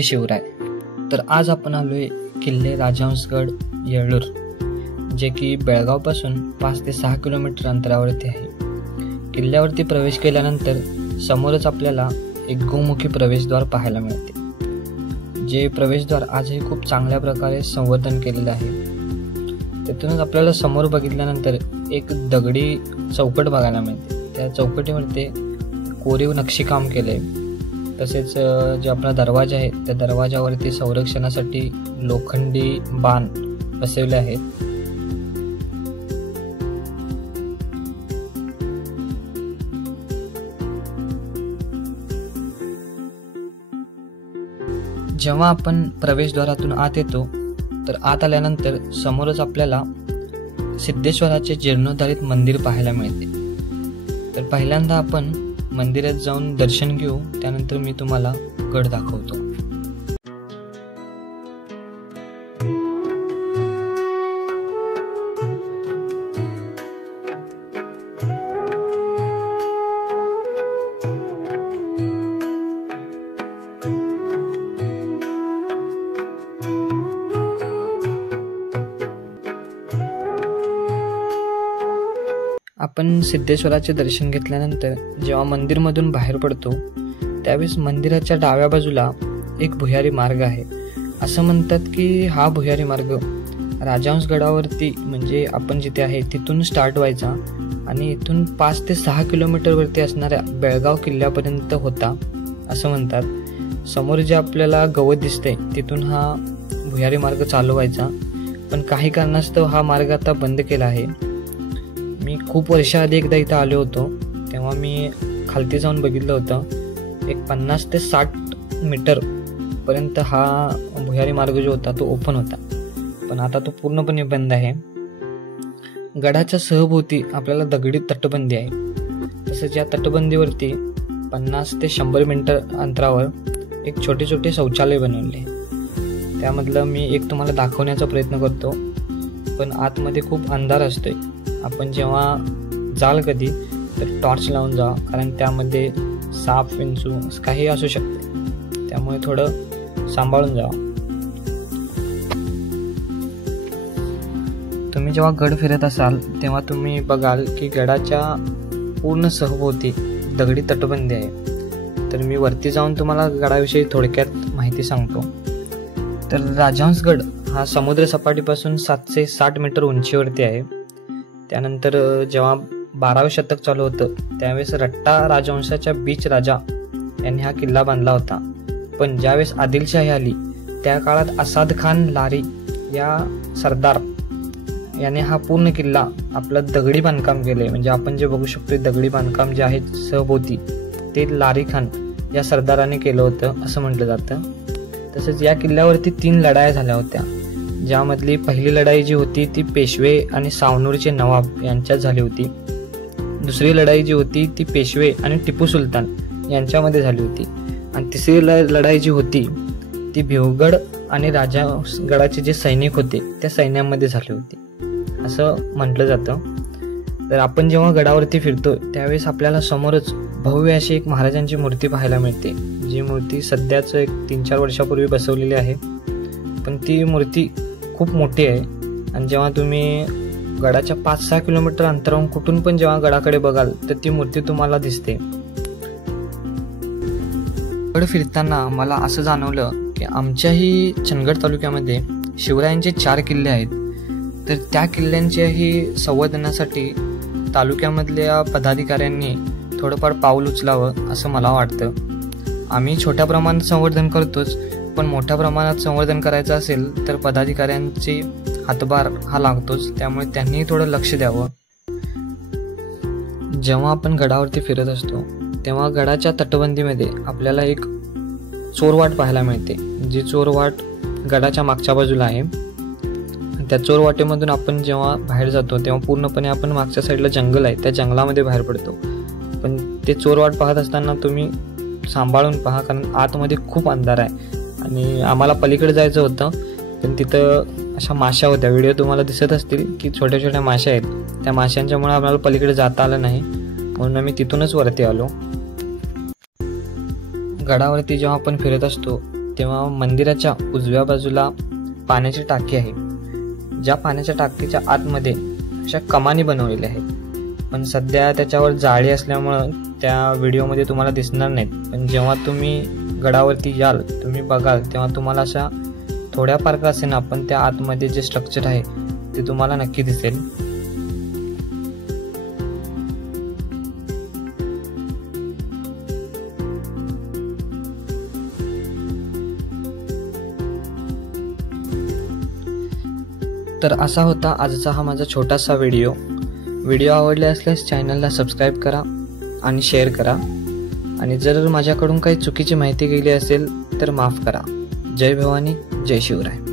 जय शिवराय. तर आज आपण आलोय किल्ले राजहंसगड येळ्ळूर, जे की बेळगावपासून 5 ते 6 किलोमीटर अंतरावरती आहे. किल्ल्यावरती प्रवेश केल्यानंतर समोरच आपल्याला एक गोमुखी प्रवेशद्वार पाहायला मिळते. जे प्रवेशद्वार आजही खूप चांगल्या प्रकारे संवर्धन केलेलं आहे. तिथूनच आपल्याला समोर बघितल्यानंतर एक दगडी चौकट बघायला मिळते. त्या चौकटीवरती कोरीव नक्षीकाम केले. तसेच जे आपला दरवाजा आहे त्या दरवाजावरती संरक्षणासाठी लोखंडी बाण बसवले आहेत. जेव्हा आपण प्रवेशद्वारातून आत येतो तर आत आल्यानंतर समोरच आपल्याला सिद्धेश्वराचे जीर्णोद्धारित मंदिर पाहायला मिळते. तर पहिल्यांदा आपण मंदिरात जाऊन दर्शन घेऊ, त्यानंतर मी तुम्हाला गड दाखवतो. आपण सिद्धेश्वराचे दर्शन घेतल्यानंतर जेव्हा मंदिरमधून बाहेर पडतो त्यावेळेस मंदिराच्या डाव्या बाजूला एक भुयारी मार्ग आहे. असं म्हणतात की हा भुयारी मार्ग राजहंसगडावरती म्हणजे आपण जिथे आहे तिथून स्टार्ट व्हायचा आणि इथून 5 ते 6 किलोमीटरवरती असणाऱ्या बेळगाव किल्ल्यापर्यंत होता असं म्हणतात. समोर जे आपल्याला गवत दिसते तिथून हा भुयारी मार्ग चालू व्हायचा, पण काही कारणास्तव हा मार्ग आता बंद केला आहे. मी खूप वर्षाआधी एकदा इथं आलो होतो, तेव्हा मी खालती जाऊन बघितलं होतं. एक 50 ते 60 मीटर पर्यंत हा भुयारी मार्ग जो होता तो ओपन होता, पण आता तो पूर्णपणे बंद आहे. गडाच्या सहभोवती आपल्याला दगडी तटबंदी आहे. तसंच या तटबंदीवरती 50 ते 100 मीटर अंतरावर एक छोटे छोटे शौचालय बनवले. त्यामधलं मी एक तुम्हाला दाखवण्याचा प्रयत्न करतो, पण आतमध्ये खूप अंधार असतोय. आपण जेव्हा जाल कधी तर टॉर्च लावून जा, कारण त्यामध्ये साप विंचू काही असू शकते, त्यामुळे थोडं सांभाळून जा. तुम्ही जेव्हा गड फिरत असाल तेव्हा तुम्ही बघाल की गडाच्या पूर्ण सभोवती दगडी तटबंदी आहे. तर मी वरती जाऊन तुम्हाला गडाविषयी थोडक्यात माहिती सांगतो. तर राजहंसगड हा समुद्र सपाटीपासून 760 मीटर उंचीवरती आहे. त्यानंतर जेव्हा 12वे शतक चालू होतं त्यावेळेस रट्टा राजवंशाच्या बीच राजा यांनी हा किल्ला बांधला होता. पण ज्यावेळेस आदिलशाही आली त्या काळात असाद खान लारी या सरदार याने हा पूर्ण किल्ला आपलं दगडी बांधकाम केले. म्हणजे आपण जे बघू शकतो दगडी बांधकाम जे आहे सहभोवती ते लारी खान या सरदाराने केलं होतं असं म्हटलं जातं. तसंच या किल्ल्यावरती 3 लढाया झाल्या होत्या, ज्यामधली पहिली लढाई जी होती ती पेशवे आणि सावनूरचे नवाब यांच्यात झाली होती. दुसरी लढाई जी होती ती पेशवे आणि टिपू सुलतान यांच्यामध्ये झाली होती. आणि तिसरी लढाई जी होती ती भिवगड आणि राजहंसगडाचे जे सैनिक होते त्या सैन्यामध्ये झाली होती असं म्हटलं जातं. तर आपण जेव्हा गडावरती फिरतो त्यावेळेस आपल्याला समोरच भव्य अशी एक महाराजांची मूर्ती पाहायला मिळते. जी मूर्ती सध्याच एक 3-4 वर्षापूर्वी बसवलेली आहे, पण ती मूर्ती खूप मोठी आहे. आणि जेव्हा तुम्ही गडाच्या 5-6 किलोमीटर अंतरावरून कुठून पण जेव्हा गडाकडे बघाल तर ती मूर्ती तुम्हाला दिसते. गड फिरताना मला असं जाणवलं की आमच्याही चंदगड तालुक्यामध्ये शिवरायांचे 4 किल्ले आहेत. तर त्या किल्ल्यांच्याही संवर्धनासाठी तालुक्यामधल्या पदाधिकाऱ्यांनी थोडंफार पाऊल उचलावं असं मला वाटतं. आम्ही छोट्या प्रमाणात संवर्धन करतोच, पण मोठ्या प्रमाणात संवर्धन करायचं असेल तर पदाधिकाऱ्यांची हातभार हा लागतोच, त्यामुळे त्यांनी थोडं लक्ष द्यावं. जेव्हा आपण गडावरती फिरत असतो तेव्हा गडाच्या तटबंदीमध्ये आपल्याला एक चोरवाट पाहायला मिळते. जी चोरवाट गडाच्या मागच्या बाजूला आहे. त्या चोरवाटेमधून आपण जेव्हा बाहेर जातो तेव्हा पूर्णपणे आपण मागच्या साईडला जंगल आहे त्या जंगलामध्ये बाहेर पडतो. पण ते चोरवाट पाहत असताना तुम्ही सांभाळून पहा, कारण आतमध्ये खूप अंधार आहे. आणि आम्हाला पलीकडे जायचं होतं, पण तिथं अशा माश्या होत्या. व्हिडिओ तुम्हाला दिसत असतील की छोट्या छोट्या माश्या आहेत. त्या माश्यांच्यामुळे आम्हाला पलीकडे जाता आलं नाही, म्हणून आम्ही तिथूनच वरती आलो. गडावरती जेव्हा आपण फिरत असतो तेव्हा मंदिराच्या उजव्या बाजूला पाण्याची टाकी आहे. ज्या पाण्याच्या टाकीच्या आतमध्ये अशा कमानी बनवलेल्या आहेत, पण सध्या त्याच्यावर जाळी असल्यामुळं त्या व्हिडिओमध्ये तुम्हाला दिसणार नाहीत. पण जेव्हा तुम्ही गडावरती याल, तुम्ही बघाल, तेव्हा तुम्हाला अशा थोड्याफार का असेना पण त्या आतमध्ये जे स्ट्रक्चर आहे ते तुम्हाला नक्की दिसेल. तर असा होता आजचा हा माझा छोटासा व्हिडिओ. आवडले असल्यास चॅनलला सबस्क्राईब करा आणि शेअर करा. आणि जर माझ्याकडून काही चुकीची माहिती गेली असेल तर माफ करा. जय भवानी, जय शिवराय.